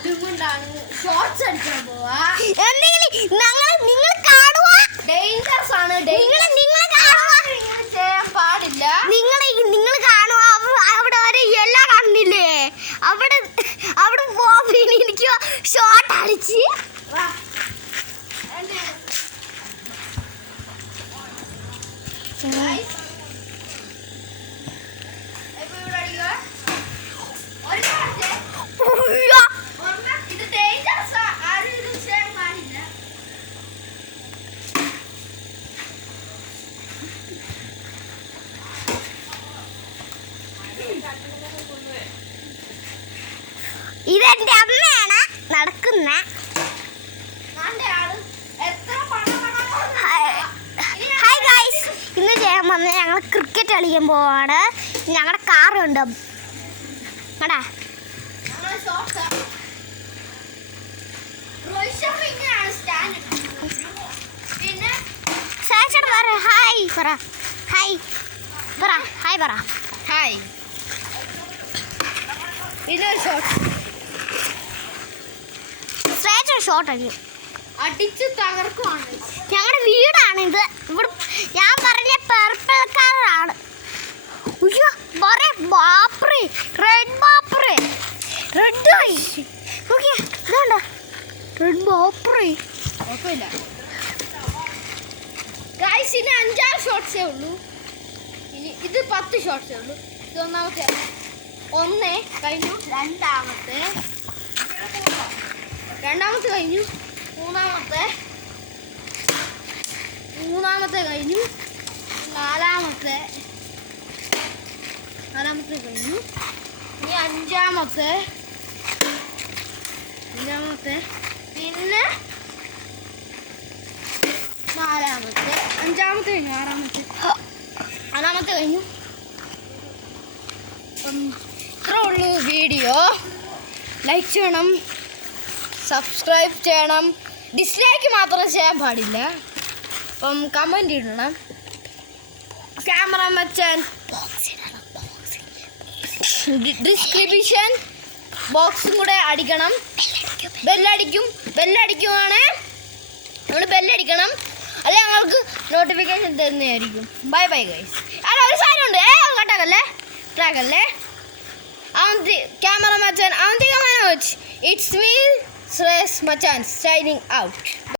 അതുകൊണ്ടാണ് ഷോർട്സ് അടിക്കാൻ പോവാ. നിങ്ങൾ കാണുക, ഡേഞ്ചറസ് ആണ്. നിങ്ങൾ ചെയ്യാൻ പാടില്ല. നിങ്ങൾ കാണുക. അവിടെ ഒരു എല്ലാം കാണുന്നില്ലേ? അവിടെ പോകാൻ എനിക്ക് ഷോർട്ട് അടിച്ച് ഇതെന്റെ അമ്മയാണ് നടക്കുന്ന. ഹായ് ഗൈസ്, ഇന്ന് ചെയ്യാൻ വന്നത് ഞങ്ങൾ ക്രിക്കറ്റ് കളിക്കാൻ പോവാണ്. ഞങ്ങളുടെ കാറുണ്ട്. കടാ പിന്നെ ഹായ് പറ, ഹായ് പറ, ഹായ് പറ, ഹായ്. പിന്നെ ഷോർട്ട് അടി അടിച്ച് തകർക്കുവാണ്. ഞങ്ങളുടെ വീടാണിത്. ഇവിടെ ഞാൻ പറഞ്ഞ പർപ്പിൾ കളറാണ്. റെഡ് ബാപ്പറേ, റെഡ് നോക്കിയാ ഇതുണ്ടോ റെഡ് ബാപ്പറേ. കുഴപ്പമില്ല ഗൈസ്, ഇനി 5 ഷോട്ട്സേ ഉള്ളൂ. ഇനി ഇത് 10 ഷോട്ട്സേ ഉള്ളൂ. ഇത് ഒന്നാമത്തെ 1 കഴിഞ്ഞു. രണ്ടാമത്തെ കഴിഞ്ഞു. മൂന്നാമത്തെ കഴിഞ്ഞു. നാലാമത്തെ കഴിഞ്ഞു. ഇനി അഞ്ചാമത്തെ പിന്നെ നാലാമത്തെ. അഞ്ചാമത്തെ കഴിഞ്ഞു. ആറാമത്തെ കഴിഞ്ഞു. ഇത്രേ ഉള്ളൂ വീഡിയോ. ലൈക്ക് ചെയ്യണം, സബ്സ്ക്രൈബ് ചെയ്യണം. ഡിസ്ലൈക്ക് മാത്രം ചെയ്യാൻ പാടില്ല. അപ്പം കമൻറ്റ് ഇടണം. ക്യാമറ മച്ചാൻ ഡിസ്ക്രിപ്ഷൻ ബോക്സും കൂടെ അടിക്കണം. ബെല്ലടിക്കുവാണ്. നമ്മൾ ബെല്ലടിക്കണം, അല്ലെ ഞങ്ങൾക്ക് നോട്ടിഫിക്കേഷൻ തരുന്നതായിരിക്കും. Bye bye guys. അല്ല, ഒരു സാധനമുണ്ട്, ട്രാക്കല്ലേ. Camera Machan, Avantika Manoj. It's me, Suresh Machan, signing out.